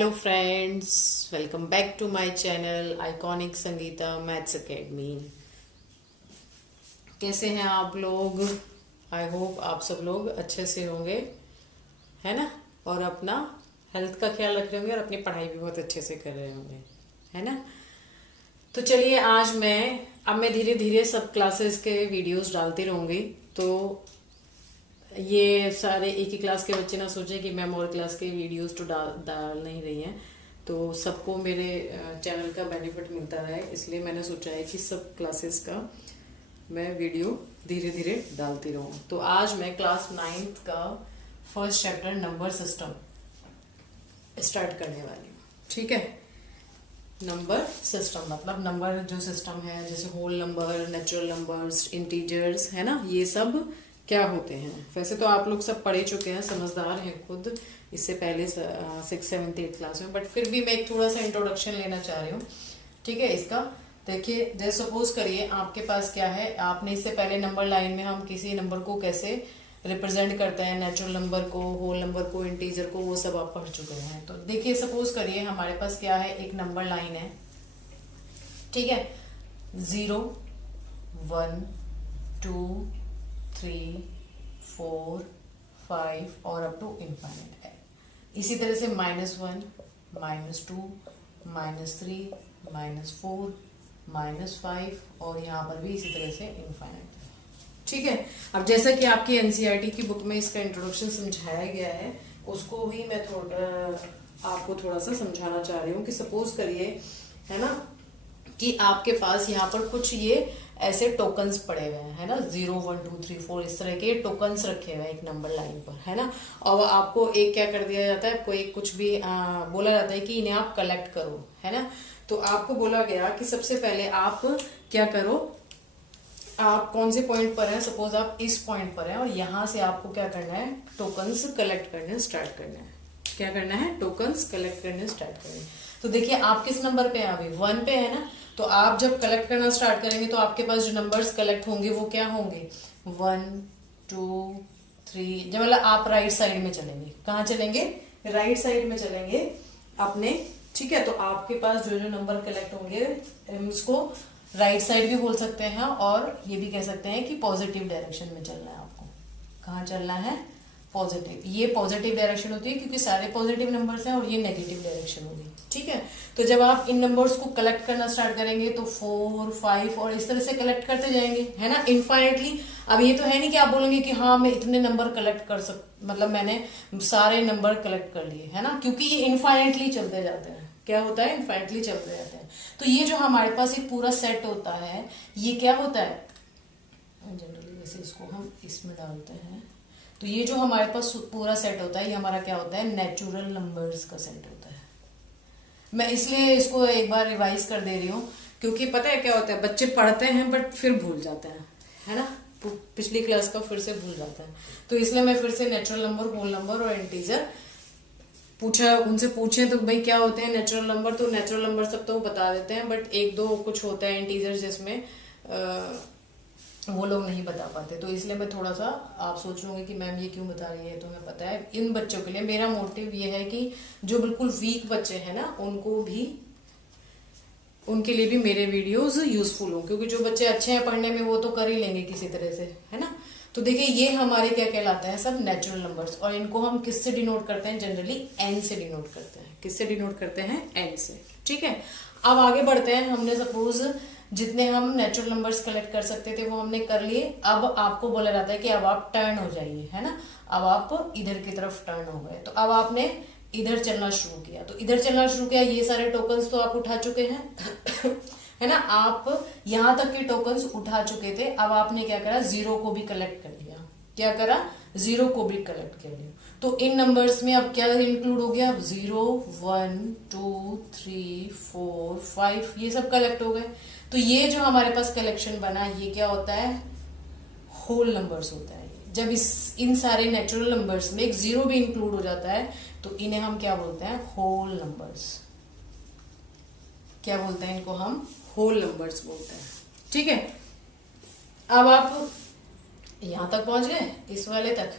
Hello friends, welcome back to my channel iconic Sangeeta maths academy. कैसे हैं आप लोग? आई होप आप सब लोग अच्छे से होंगे, है ना। और अपना हेल्थ का ख्याल रख रहे होंगे और अपनी पढ़ाई भी बहुत अच्छे से कर रहे होंगे, है ना। तो चलिए आज मैं धीरे धीरे सब क्लासेस के वीडियोस डालती रहूँगी। तो ये सारे एक ही क्लास के बच्चे ना सोचे कि मैम और क्लास के वीडियोस तो डाल नहीं रही हैं, तो सबको मेरे चैनल का बेनिफिट मिलता है, इसलिए मैंने सोचा है कि सब क्लासेस का मैं वीडियो धीरे धीरे डालती रहूँ। तो आज मैं क्लास 9th का first chapter number system start करने वाली हूँ। ठीक है, नंबर सिस्टम मतलब नंबर जो सिस्टम है, जैसे whole number, natural numbers, integers, है ना, ये सब क्या होते हैं। वैसे तो आप लोग सब पढ़े चुके हैं, समझदार हैं खुद इससे पहले 6th 7th 8th क्लास में, बट फिर भी मैं एक थोड़ा सा इंट्रोडक्शन लेना चाह रही हूँ। ठीक है, इसका देखिए, जैसे सपोज करिए आपके पास क्या है, आपने इससे पहले नंबर लाइन में हम किसी नंबर को कैसे रिप्रेजेंट करते हैं, नेचुरल नंबर को, होल नंबर को, इंटीजर को, वो सब आप पढ़ चुके हैं। तो देखिए सपोज करिए हमारे पास क्या है, एक नंबर लाइन है। ठीक है, 0 1 2 3 4 5 और अप टू इनफाइनाइट है। इसी तरह से -1 -2 -3 -4 -5 और यहाँ पर भी इसी तरह से इनफाइनाइट। ठीक है, अब जैसा कि आपकी एनसीईआरटी की बुक में इसका इंट्रोडक्शन समझाया गया है, उसको भी मैं आपको थोड़ा सा समझाना चाह रही हूँ कि सपोज करिए, है ना, कि आपके पास यहाँ पर कुछ ये ऐसे टोकन्स पड़े हुए हैं, है ना, 0 1 2 3 4 इस तरह के टोकन्स रखे हुए हैं एक नंबर लाइन पर, है ना। और आपको एक क्या कर दिया जाता है, कोई कुछ भी बोला जाता है कि इन्हें आप कलेक्ट करो, है ना। तो आपको बोला गया कि सबसे पहले आप क्या करो, आप कौन से पॉइंट पर हैं, सपोज आप इस पॉइंट पर हैं और यहाँ से आपको क्या करना है, टोकन्स कलेक्ट करने स्टार्ट करना है। क्या करना है, टोकन्स कलेक्ट करने स्टार्ट करने। तो देखिए आप किस नंबर पे हैं, अभी 1 पे है ना। तो आप जब कलेक्ट करना स्टार्ट करेंगे तो आपके पास जो नंबर्स कलेक्ट होंगे वो क्या होंगे, 1 2 3। जब मतलब आप राइट साइड में चलेंगे, कहाँ चलेंगे, राइट साइड में चलेंगे अपने। ठीक है, तो आपके पास जो जो नंबर कलेक्ट होंगे उसको राइट साइड भी बोल सकते हैं और ये भी कह सकते हैं कि पॉजिटिव डायरेक्शन में चलना है आपको। कहाँ चलना है, पॉजिटिव। ये पॉजिटिव डायरेक्शन होती है क्योंकि सारे पॉजिटिव नंबर्स हैं और ये नेगेटिव डायरेक्शन होगी। ठीक है, तो जब आप इन नंबर्स को कलेक्ट करना स्टार्ट करेंगे तो 4 5 और इस तरह से कलेक्ट करते जाएंगे, है ना, इनफाइनाइटली। अब ये तो है नहीं कि आप बोलेंगे कि हाँ मैं इतने नंबर कलेक्ट कर मतलब मैंने सारे नंबर कलेक्ट कर लिए, है ना, क्योंकि ये इनफाइनाइटली चलते जाते हैं। क्या होता है, इनफाइनाइटली चलते जाते हैं। तो ये जो हमारे पास एक पूरा सेट होता है, ये क्या होता है, जनरली वैसे इसको हम इसमें डालते हैं, तो ये जो हमारे पास पूरा सेट होता है, ये हमारा क्या होता है, नेचुरल नंबर्स का सेट होता है। मैं इसलिए इसको एक बार रिवाइज कर दे रही हूँ क्योंकि पता है क्या होता है, बच्चे पढ़ते हैं बट फिर भूल जाते हैं, है ना, पिछली क्लास का फिर से भूल जाते हैं। तो इसलिए मैं फिर से नेचुरल नंबर, होल नंबर और इंटीजर उनसे पूछे तो भाई क्या होते हैं नेचुरल नंबर, तो नेचुरल नंबर सब तो वो बता देते हैं, बट एक दो कुछ होता है इंटीजर जिसमें वो लोग नहीं बता पाते। तो इसलिए मैं थोड़ा सा, आप सोच लोगे कि मैम ये क्यों बता रही है, तो मैं पता है इन बच्चों के लिए मेरा मोटिव ये है कि जो बिल्कुल वीक बच्चे हैं ना, उनके लिए भी मेरे वीडियोस यूजफुल हो, क्योंकि जो बच्चे अच्छे हैं पढ़ने में वो तो कर ही लेंगे किसी तरह से, है ना। तो देखिए ये हमारे क्या कहलाते हैं, सब नेचुरल नंबर्स, और इनको हम किससे डिनोट करते हैं, जनरली एन से डिनोट करते हैं। किससे डिनोट करते हैं, एन से। ठीक है, अब आगे बढ़ते हैं। हमने सपोज जितने हम नेचुरल नंबर्स कलेक्ट कर सकते थे वो हमने कर लिए। अब आपको बोला जाता है कि अब आप टर्न हो जाइए, है ना, अब आप इधर की तरफ टर्न हो गए। तो अब आपने इधर चलना शुरू किया, तो इधर चलना शुरू किया, ये सारे टोकन्स तो आप उठा चुके हैं है ना, आप यहां तक के टोकन्स उठा चुके थे। अब आपने क्या करा, 0 को भी कलेक्ट कर लिया। क्या करा, 0 को भी कलेक्ट कर लिया। तो इन नंबर्स में अब क्या इंक्लूड हो गया, 0 1 2 3 4 5 ये सब कलेक्ट हो गए। तो ये जो हमारे पास कलेक्शन बना, ये क्या होता है, होल नंबर्स होता है। जब इन सारे नेचुरल नंबर्स में एक 0 भी इंक्लूड हो जाता है तो इन्हें हम क्या बोलते हैं, होल नंबर्स। क्या बोलते हैं इनको, हम होल नंबर्स बोलते हैं। ठीक है, अब आप यहां तक पहुंच गए, इस वाले तक,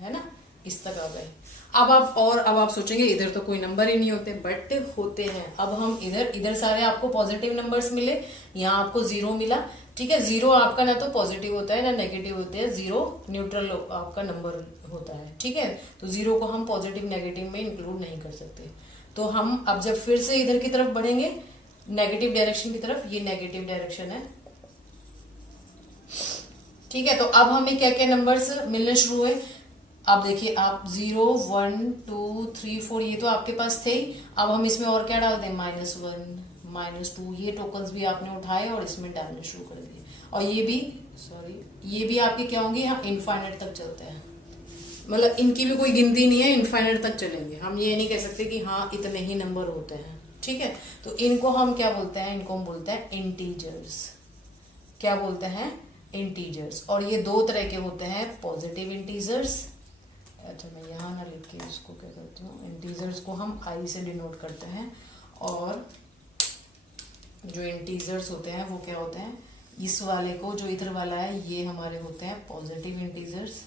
है ना, इस तक आ गए। अब आप सोचेंगे इधर तो कोई नंबर ही नहीं होते, बट होते हैं। अब हम इधर सारे आपको पॉजिटिव नंबर्स मिले, यहाँ आपको 0 मिला, ठीक है। 0 आपका ना तो पॉजिटिव होता है ना नेगेटिव होते हैं, 0 न्यूट्रल आपका नंबर होता है, ठीक है। तो 0 को हम पॉजिटिव नेगेटिव में इंक्लूड नहीं कर सकते। तो हम अब जब फिर से इधर की तरफ बढ़ेंगे, नेगेटिव डायरेक्शन की तरफ, ये नेगेटिव डायरेक्शन है, ठीक है। तो अब हमें क्या क्या नंबर्स मिलने शुरू हुए। अब देखिए आप 0, 1, 2, 3, 4 ये तो आपके पास थे ही। अब हम इसमें और क्या डाल दें, -1, -2, ये टोकन्स भी आपने उठाए और इसमें डालने शुरू कर दिए। और ये भी आपके क्या होंगे, यहाँ इनफाइनाइट तक चलते हैं, मतलब इनकी भी कोई गिनती नहीं है, इनफाइनाइट तक चलेंगे। हम ये नहीं कह सकते कि हाँ इतने ही नंबर होते हैं, ठीक है। तो इनको हम क्या बोलते हैं, इनको हम बोलते हैं इंटीजर्स। क्या बोलते हैं, इंटीजर्स। और ये दो तरह के होते हैं, पॉजिटिव इंटीजर्स। अच्छा मैं यहाँ ना लिख के इसको क्या करती हूँ, इंटीजर्स को हम आई से डिनोट करते हैं, और जो इंटीजर्स होते हैं वो क्या होते हैं, इस वाले को जो इधर वाला है ये हमारे होते हैं पॉजिटिव इंटीजर्स,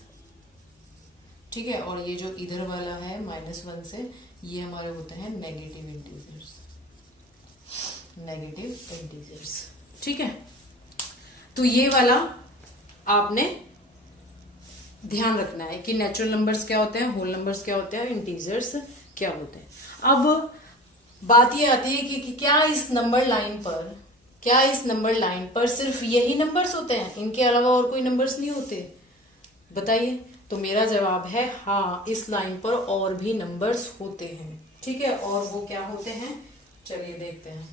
ठीक है। और ये जो इधर वाला है -1 से, ये हमारे होते हैं नेगेटिव इंटीजर्स, ठीक है। तो ये वाला आपने ध्यान रखना है कि नेचुरल नंबर्स क्या होते हैं, होल नंबर्स क्या होते हैं, इंटीजर्स क्या होते हैं। अब बात ये आती है कि क्या इस नंबर लाइन पर सिर्फ यही नंबर्स होते हैं, इनके अलावा और कोई नंबर्स नहीं होते, बताइए। तो मेरा जवाब है हाँ, इस लाइन पर और भी नंबर्स होते हैं, ठीक है। और वो क्या होते हैं, चलिए देखते हैं।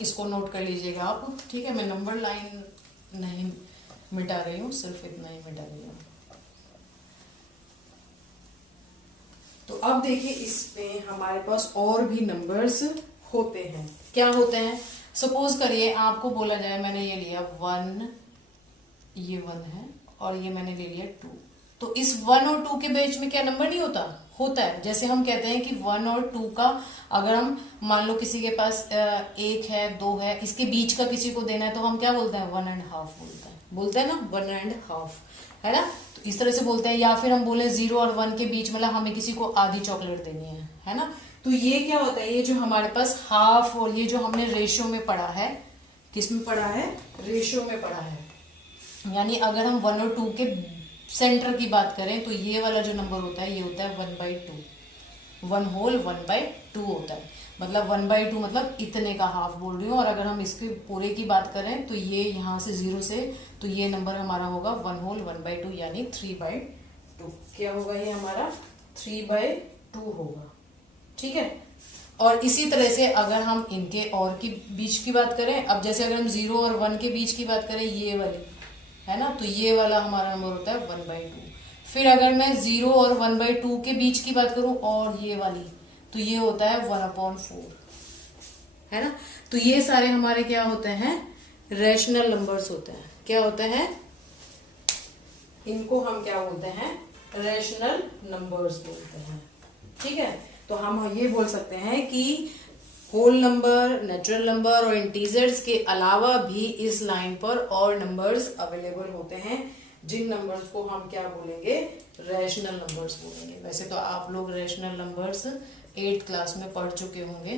इसको नोट कर लीजिएगा आप, ठीक है। मैं नंबर लाइन नहीं मिटा रही हूँ, सिर्फ इतना ही मिटा रही हूँ। तो अब देखिए इसमें हमारे पास और भी नंबर्स होते हैं। क्या होते हैं, सपोज करिए आपको बोला जाए, मैंने ये लिया 1, ये 1 है, और ये मैंने ले लिया 2। तो इस 1 और 2 के बीच में क्या नंबर नहीं होता है। जैसे हम कहते हैं कि 1 और 2 का, अगर हम मान लो किसी के पास 1 है, 2 है, इसके बीच का किसी को देना है, तो हम क्या बोलते हैं, 1.5 बोलते हैं ना, 1.5, है ना। तो इस तरह से बोलते हैं। या फिर हम बोले 0 और 1 के बीच, मतलब हमें किसी को आधी चॉकलेट देनी है ना। तो ये क्या होता है, ये जो हमारे पास हाफ, और ये जो हमने रेशियो में पढ़ा है, किस में पढ़ा है, रेशियो में पढ़ा है। यानी अगर हम 1 और 2 के सेंटर की बात करें, तो ये वाला जो नंबर होता है, ये होता है 1/2, 1 होल 1/2 होता है। मतलब 1/2 मतलब इतने का हाफ बोल रही हूँ। और अगर हम इसके पूरे की बात करें, तो ये यहाँ से 0 से, तो ये नंबर हमारा होगा 1 होल 1/2, यानी 3/2। क्या होगा ये हमारा, 3/2 होगा, ठीक है। और इसी तरह से अगर हम इनके और की बीच की बात करें, अब जैसे अगर हम 0 और 1 के बीच की बात करें, ये वाली है ना, तो ये वाला हमारा नंबर होता है 1/2। फिर अगर मैं 0 और 1/2 के बीच की बात करूं, और ये वाली, तो ये होता है 1/4, है ना। तो ये सारे हमारे क्या होते हैं, रैशनल नंबर्स होते हैं। क्या होते हैं, इनको हम क्या बोलते हैं, रैशनल नंबर्स बोलते हैं, ठीक है। तो हम ये बोल सकते हैं कि होल नंबर, नेचुरल नंबर और इंटीजर्स के अलावा भी इस लाइन पर और नंबर्स अवेलेबल होते हैं, जिन नंबर्स को हम क्या बोलेंगे, रैशनल नंबर्स बोलेंगे। वैसे तो आप लोग रैशनल नंबर्स 8th क्लास में पढ़ चुके होंगे,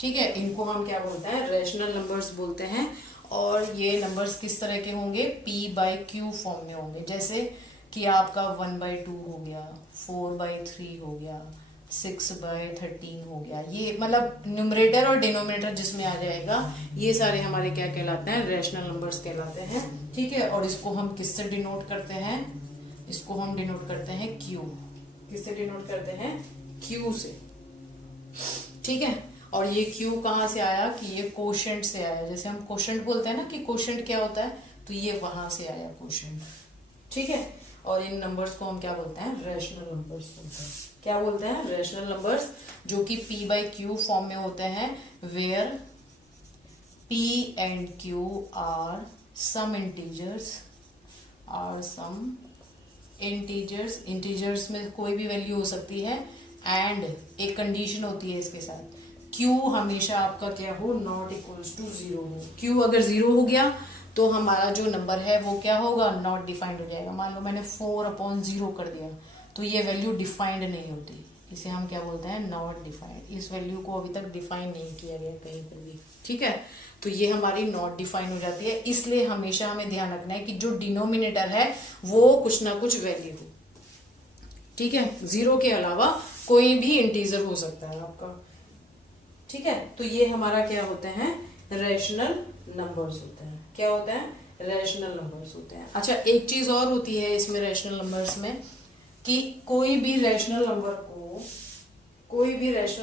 ठीक है। इनको हम क्या बोलते हैं, रैशनल नंबर्स बोलते हैं। और ये नंबर्स किस तरह के होंगे, P/Q फॉर्म में होंगे। जैसे कि आपका 1/2 हो गया, 4/3 हो गया, 6/13 हो गया। ये मतलब न्यूमरेटर और डिनोमिनेटर जिसमें आ जाएगा, ये सारे हमारे क्या कहलाते हैं, रैशनल नंबर्स कहलाते हैं, ठीक है। और इसको हम किससे डिनोट करते हैं, इसको हम डिनोट करते हैं Q। किससे डिनोट करते हैं, Q से, ठीक है। और ये Q कहाँ से आया, कि ये कोशेंट से आया। जैसे हम कोशेंट बोलते हैं ना कि कोशेंट क्या होता है, तो ये वहां से आया कोशेंट, ठीक है। और इन नंबर्स को हम क्या बोलते हैं, रैशनल नंबर्स बोलते हैं। क्या बोलते हैं, रैशनल नंबर्स, जो कि P/Q फॉर्म में होते हैं, where P and Q are some integers, integers में कोई भी वैल्यू हो सकती है। एंड एक कंडीशन होती है इसके साथ, Q हमेशा आपका क्या हो, नॉट इक्वल्स टू 0 हो। Q अगर 0 हो गया तो हमारा जो नंबर है वो क्या होगा, नॉट डिफाइंड हो जाएगा। मान लो मैंने 4/0 कर दिया, तो ये वैल्यू डिफाइंड नहीं होती, इसे हम क्या बोलते हैं, नॉट डिफाइंड। इस वैल्यू को अभी तक डिफाइन नहीं किया गया कहीं पर भी, ठीक है। तो ये हमारी नॉट डिफाइन हो जाती है। इसलिए हमेशा हमें ध्यान रखना है कि जो डिनोमिनेटर है वो कुछ ना कुछ वैल्यू हो, ठीक है। 0 के अलावा कोई भी इंटीजर हो सकता है आपका, ठीक है। तो ये हमारा क्या होते हैं, रैशनल नंबर्स होते हैं। क्या होते हैं, रैशनल नंबर्स होते हैं। अच्छा, एक चीज और होती है इसमें रैशनल नंबर्स में, कि कोई भी रैशनल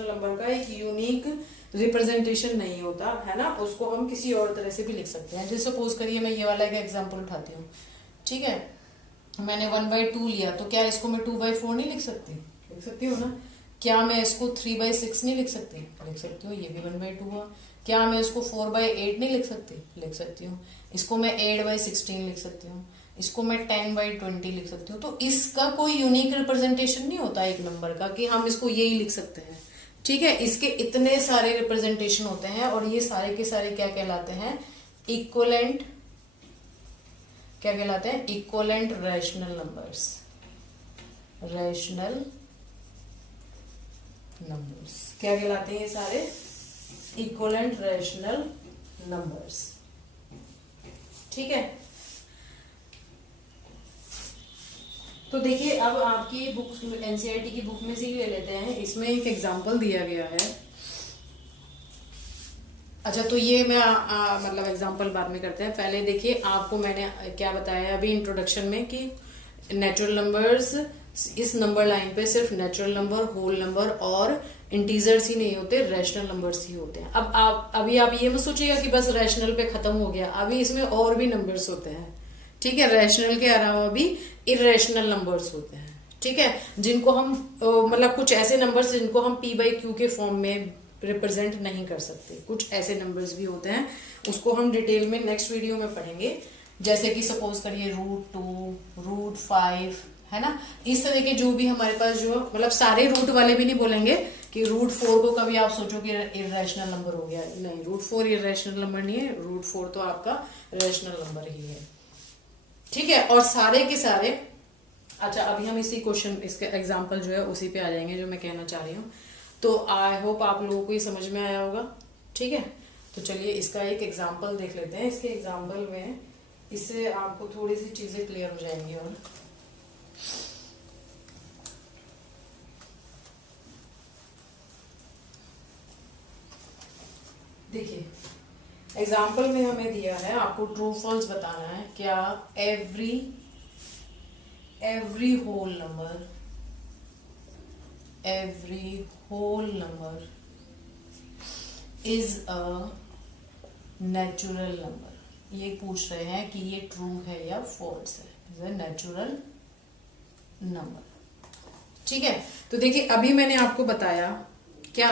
नंबर का एक यूनिक रिप्रेजेंटेशन नहीं होता है ना, उसको हम किसी और तरह से भी लिख सकते हैं। जैसे सपोज करिए मैं ये वाला एक एग्जांपल उठाती हूँ, ठीक है। मैंने 1/2 लिया, तो क्या इसको मैं 2/4 नहीं लिख सकती, लिख सकती हूँ ना। क्या मैं इसको 3/6 नहीं लिख सकती, लिख सकती हूँ, ये भी 1/2 हुआ। क्या मैं इसको 4/8 नहीं लिख सकती, लिख सकती हूँ। इसको मैं 8/16 लिख सकती हूँ, इसको मैं 10/20 लिख सकती हूँ। तो इसका कोई यूनिक रिप्रेजेंटेशन नहीं होता एक नंबर का कि हम इसको यही लिख सकते हैं, ठीक है। इसके इतने सारे रिप्रेजेंटेशन होते हैं, और ये सारे के सारे क्या कहलाते हैं, इक्वलेंट, क्या कहलाते हैं, equivalent rational numbers, rational numbers क्या कहलाते हैं, ये सारे इक्वलेंट रैशनल नंबर्स, ठीक है। तो देखिए, अब आपकी बुक, एनसीईआरटी की बुक में से ही ले लेते हैं, इसमें एक एग्जांपल दिया गया है। अच्छा, तो ये मैं मतलब एग्जांपल बाद में करते हैं। पहले देखिए, आपको मैंने क्या बताया अभी इंट्रोडक्शन में कि नेचुरल नंबर्स, इस नंबर लाइन पे सिर्फ नेचुरल नंबर, होल नंबर और इंटीजर्स ही नहीं होते, रैशनल नंबर्स ही होते हैं। अब अभी आप ये मत सोचिएगा कि बस रैशनल पे खत्म हो गया, अभी इसमें और भी नंबर्स होते हैं, ठीक है। रैशनल के अलावा भी इरेशनल नंबर्स होते हैं, ठीक है, जिनको हम मतलब कुछ ऐसे नंबर्स जिनको हम p/q के फॉर्म में रिप्रेजेंट नहीं कर सकते, कुछ ऐसे नंबर्स भी होते हैं, उसको हम डिटेल में नेक्स्ट वीडियो में पढ़ेंगे। जैसे कि सपोज करिए √2, √5, है ना। इस तरह के जो भी हमारे पास जो मतलब सारे रूट वाले भी नहीं बोलेंगे कि √4 को कभी आप सोचो कि इरेशनल नंबर हो गया, नहीं, √4 इरेशनल नंबर नहीं है, √4 तो आपका रैशनल नंबर ही है, ठीक है। और सारे के सारे, अच्छा अभी हम इसी क्वेश्चन, इसके एग्जांपल जो है उसी पे आ जाएंगे जो मैं कहना चाह रही हूँ। तो आई होप आप लोगों को ये समझ में आया होगा, ठीक है। तो चलिए इसका एक एग्जांपल देख लेते हैं। इसके एग्जांपल में इससे आपको थोड़ी सी चीजें क्लियर हो जाएंगी। और देखिए, एग्जाम्पल में हमें दिया है, आपको ट्रू फॉल्स बताना है। क्या every whole number is a natural number। ये पूछ रहे हैं कि ये ट्रू है या फॉल्स है, इज अ नेचुरल नंबर, ठीक है। तो देखिए, अभी मैंने आपको बताया क्या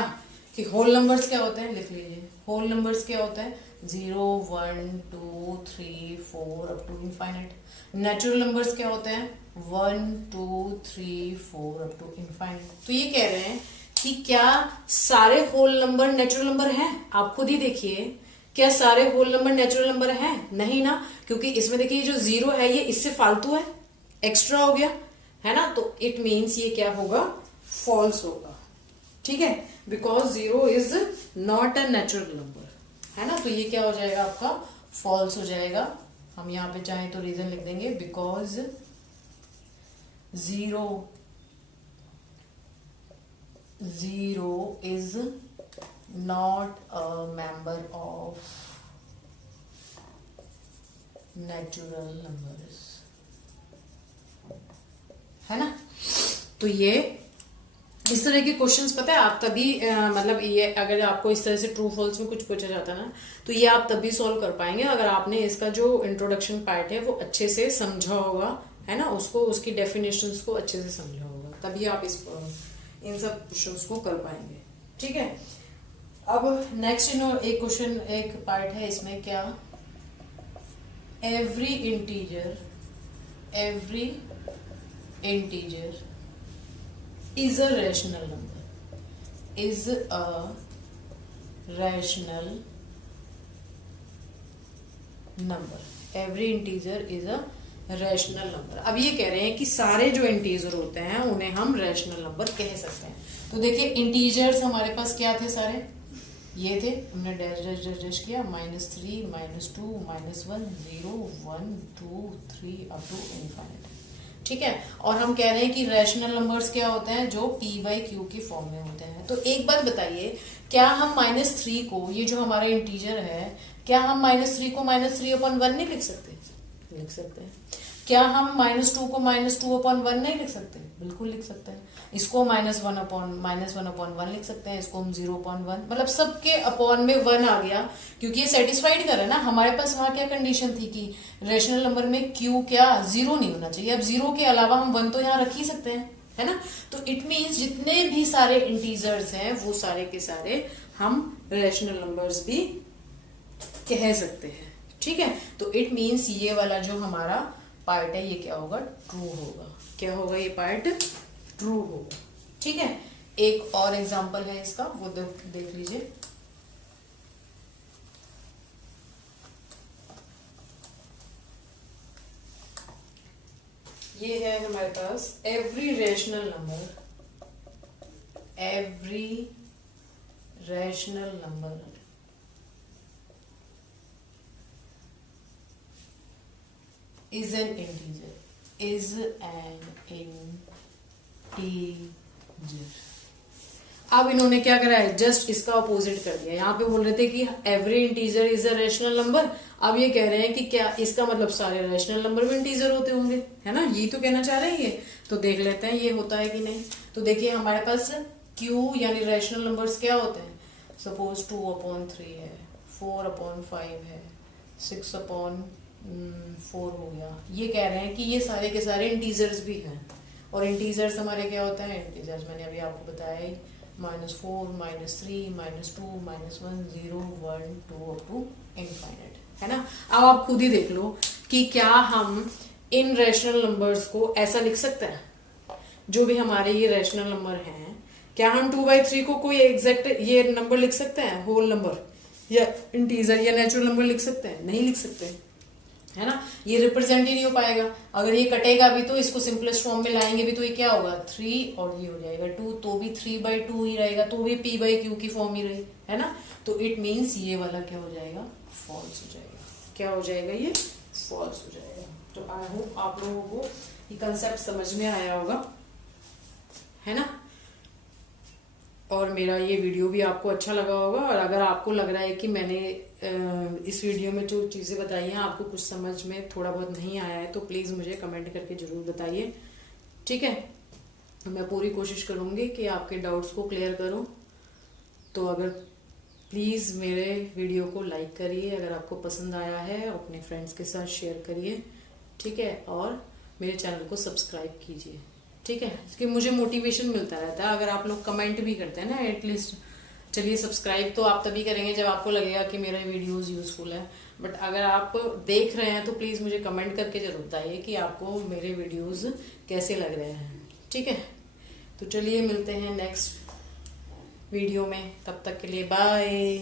कि होल नंबर्स क्या होते हैं, लिख लीजिए। होल नंबर्स क्या होते हैं, 0, 1, 2, 3, 4 up to infinite. Natural numbers क्या होते हैं, 1, 2, 3, 4 अप टू इनफाइनाइट। तो ये कह रहे हैं कि क्या सारे होल नंबर नेचुरल नंबर हैं। आप खुद ही देखिए, क्या सारे होल नंबर नेचुरल नंबर हैं, नहीं ना, क्योंकि इसमें देखिए जो 0 है ये इससे फालतू है, एक्स्ट्रा हो गया, है ना। तो इट मीन्स ये क्या होगा, फॉल्स होगा, ठीक है, because 0 is not a natural number, है ना। तो ये क्या हो जाएगा, आपका फॉल्स हो जाएगा। हम यहाँ पे चाहें तो रीजन लिख देंगे, because 0 is not a member of natural numbers, है ना। तो ये इस तरह के क्वेश्चंस, पता है आप तभी मतलब ये अगर आपको इस तरह से ट्रू फॉल्स में कुछ पूछा जाता है ना, तो ये आप तभी सॉल्व कर पाएंगे अगर आपने इसका जो इंट्रोडक्शन पार्ट है वो अच्छे से समझा होगा, है ना, उसको, उसकी डेफिनेशंस को अच्छे से समझा होगा, तभी आप इन सब क्वेश्चंस को कर पाएंगे, ठीक है। अब नेक्स्ट एक क्वेश्चन, एक पार्ट है इसमें, क्या every integer is a rational number, is a rational number, every integer is a rational number. अब ये कह रहे हैं कि सारे जो इंटीजर होते हैं उन्हें हम रैशनल नंबर कह सकते हैं। तो देखिए इंटीजर्स हमारे पास क्या थे, सारे ये थे, हमने डैश डैश डैश डैश किया, -3 -2 -1 0 1 2 3 अप टू इनफाइनाइट, ठीक है। और हम कह रहे हैं कि रैशनल नंबर्स क्या होते हैं, जो p/q की फॉर्म में होते हैं। तो एक बात बताइए, क्या हम -3 को, ये जो हमारा इंटीजर है, क्या हम -3 को -3/1 नहीं लिख सकते? लिख सकते हैं। क्या हम -2 को -2/1 नहीं लिख सकते? बिल्कुल लिख सकते हैं। इसको -1/1 लिख सकते हैं, इसको हम 0/1, मतलब सबके अपॉन में 1 आ गया, क्योंकि ये सेटिस्फाइड कर रहा है ना। हमारे पास वहां क्या कंडीशन थी कि रैशनल नंबर में क्यू क्या 0 नहीं होना चाहिए। अब 0 के अलावा हम 1 तो यहाँ रख ही सकते हैं, है ना। तो इट मीन्स जितने भी सारे इंटीजर्स हैं वो सारे के सारे हम रैशनल नंबर्स भी कह सकते हैं, ठीक है। तो इट मीन्स ये वाला जो हमारा पार्ट है ये क्या होगा, ट्रू होगा। क्या होगा, ये पार्ट ट्रू होगा, ठीक है। एक और एग्जांपल है इसका, वो देख लीजिए। ये है हमारे पास every rational number is an integer, अब इन्होंने क्या करा है, जस्ट इसका अपोजिट कर दिया। यहाँ पे बोल रहे थे कि every integer is a rational number, अब ये कह रहे हैं कि क्या इसका मतलब सारे रैशनल नंबर भी इंटीजर होते होंगे, है ना। यही तो कहना चाह रहे हैं ये। तो देख लेते हैं ये होता है कि नहीं। तो देखिए हमारे पास Q यानी रैशनल नंबर्स क्या होते हैं, सपोज 2/3 है, 4/5 है, 6/4 हो गया। ये कह रहे हैं कि ये सारे के सारे इंटीजर्स भी हैं। और इंटीजर्स हमारे क्या होता है, इंटीजर्स मैंने अभी आपको बताया ही, -4 -3 -2 -1 0 1 2 अप टू इनफाइनाइट, है ना। अब आप खुद ही देख लो कि क्या हम इन रैशनल नंबर्स को ऐसा लिख सकते हैं, जो भी हमारे ये रैशनल नंबर हैं, क्या हम 2/3 को कोई एग्जैक्ट ये नंबर लिख सकते हैं, होल नंबर या इंटीजर या नेचुरल नंबर लिख सकते हैं? नहीं लिख सकते, है ना। ये रिप्रेजेंट ही नहीं हो पाएगा। अगर ये कटेगा भी तो इसको सिंपलेस्ट फॉर्म में लाएंगे भी तो ये क्या होगा, 3 और ये हो जाएगा 2, तो भी 3/2 ही रहेगा, तो भी p/q की फॉर्म ही रही, है ना। तो इट मीन्स ये वाला क्या हो जाएगा, फॉल्स हो जाएगा। क्या हो जाएगा, ये फॉल्स हो जाएगा। तो आई होप आप लोगों को ये कंसेप्ट समझ में आया होगा, है ना। और मेरा ये वीडियो भी आपको अच्छा लगा होगा। और अगर आपको लग रहा है कि मैंने इस वीडियो में जो चीज़ें बताई हैं आपको कुछ समझ में थोड़ा बहुत नहीं आया है, तो प्लीज़ मुझे कमेंट करके ज़रूर बताइए, ठीक है। मैं पूरी कोशिश करूँगी कि आपके डाउट्स को क्लियर करूँ। तो अगर प्लीज़ मेरे वीडियो को लाइक करिए, अगर आपको पसंद आया है अपने फ्रेंड्स के साथ शेयर करिए, ठीक है। और मेरे चैनल को सब्सक्राइब कीजिए, ठीक है, क्योंकि मुझे मोटिवेशन मिलता रहता है अगर आप लोग कमेंट भी करते हैं ना एटलीस्ट। चलिए सब्सक्राइब तो आप तभी करेंगे जब आपको लगेगा कि मेरा वीडियोस यूजफुल है, बट अगर आप देख रहे हैं तो प्लीज़ मुझे कमेंट करके जरूर बताइए कि आपको मेरे वीडियोस कैसे लग रहे हैं, ठीक है। तो चलिए मिलते हैं नेक्स्ट वीडियो में, तब तक के लिए बाय।